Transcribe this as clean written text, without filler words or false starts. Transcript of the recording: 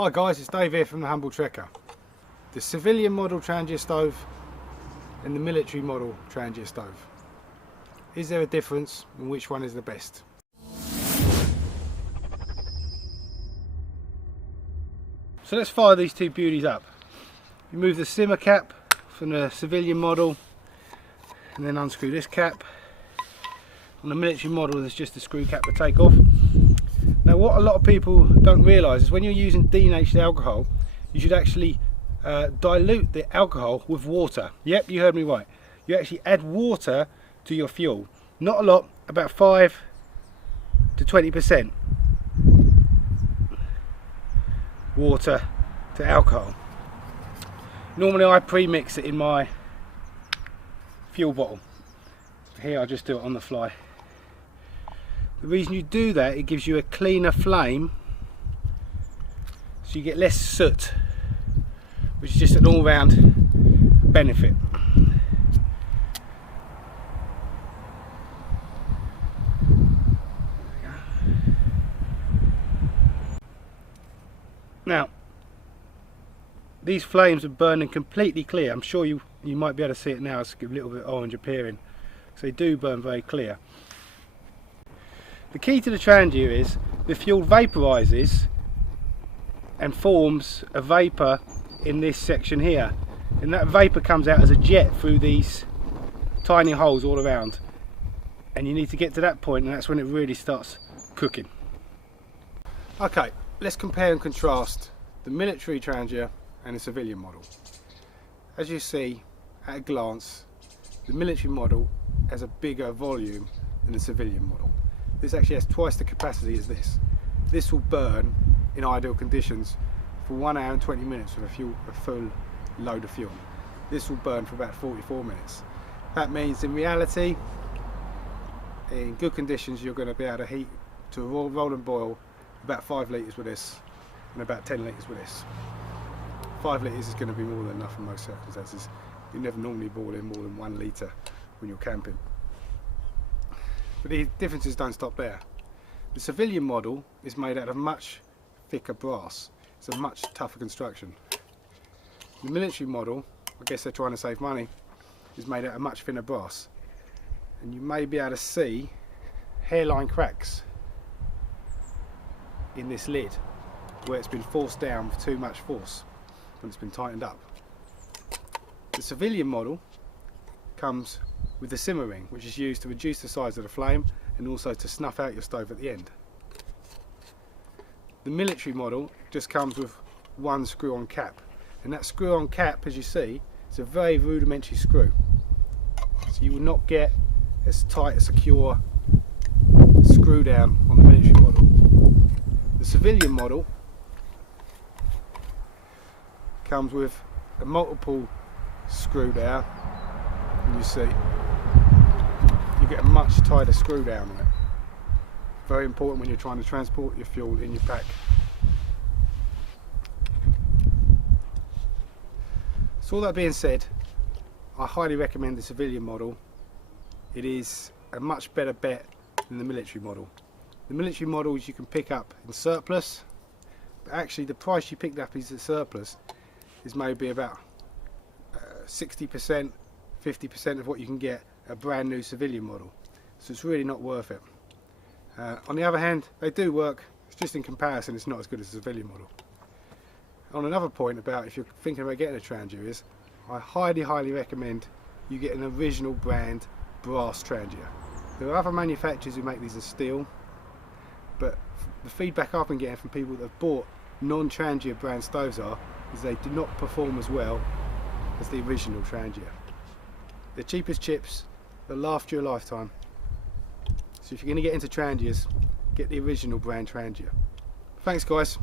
Hi guys, it's Dave here from the Humble Trekker. The civilian model Trangia stove and the military model Trangia stove. Is there a difference and which one is the best? So let's fire these two beauties up. Remove the simmer cap from the civilian model and then unscrew this cap. On the military model there's just a screw cap to take off. Now what a lot of people don't realise is when you're using denatured alcohol, you should actually dilute the alcohol with water. Yep, you heard me right. You actually add water to your fuel. Not a lot, about 5 to 20% water to alcohol. Normally I pre-mix it in my fuel bottle. Here I just do it on the fly. The reason you do that, it gives you a cleaner flame, so you get less soot, which is just an all-round benefit. Now, these flames are burning completely clear. I'm sure you might be able to see it now. It's a little bit orange appearing, so they do burn very clear. The key to the Trangia is the fuel vaporizes and forms a vapor in this section here, and that vapor comes out as a jet through these tiny holes all around, and you need to get to that point, and that's when it really starts cooking. Okay, let's compare and contrast the military Trangia and the civilian model. As you see at a glance, the military model has a bigger volume than the civilian model. This actually has twice the capacity as this. This will burn in ideal conditions for 1 hour and 20 minutes with a full load of fuel. This will burn for about 44 minutes. That means in reality, in good conditions, you're going to be able to heat to a roll and boil about 5 litres with this and about 10 litres with this. 5 litres is going to be more than enough in most circumstances. You never normally boil in more than 1 litre when you're camping. But the differences don't stop there. The civilian model is made out of much thicker brass. It's a much tougher construction. The military model, I guess they're trying to save money, is made out of much thinner brass. And you may be able to see hairline cracks in this lid where it's been forced down with too much force when it's been tightened up. The civilian model comes with the simmer ring, which is used to reduce the size of the flame and also to snuff out your stove at the end. The military model just comes with one screw-on cap, and that screw-on cap, as you see, is a very rudimentary screw, so you will not get as tight a secure screw down on the military model. The civilian model comes with a multiple screw down, and you see you get a much tighter screw down on it. Very important when you're trying to transport your fuel in your pack. So all that being said, I highly recommend the civilian model. It is a much better bet than the military model. The military models you can pick up in surplus, but actually the price you picked up is the surplus is maybe about 60%, 50% of what you can get a brand new civilian model, so it's really not worth it. On the other hand, they do work, it's just in comparison it's not as good as a civilian model. On another point about if you're thinking about getting a Trangia is, I highly recommend you get an original brand brass Trangia. There are other manufacturers who make these in steel, but the feedback I've been getting from people that have bought non-Trangia brand stoves is they do not perform as well as the original Trangia. They're cheap as chips, they'll last you a lifetime. So if you're going to get into Trangias, get the original brand Trangia. Thanks guys.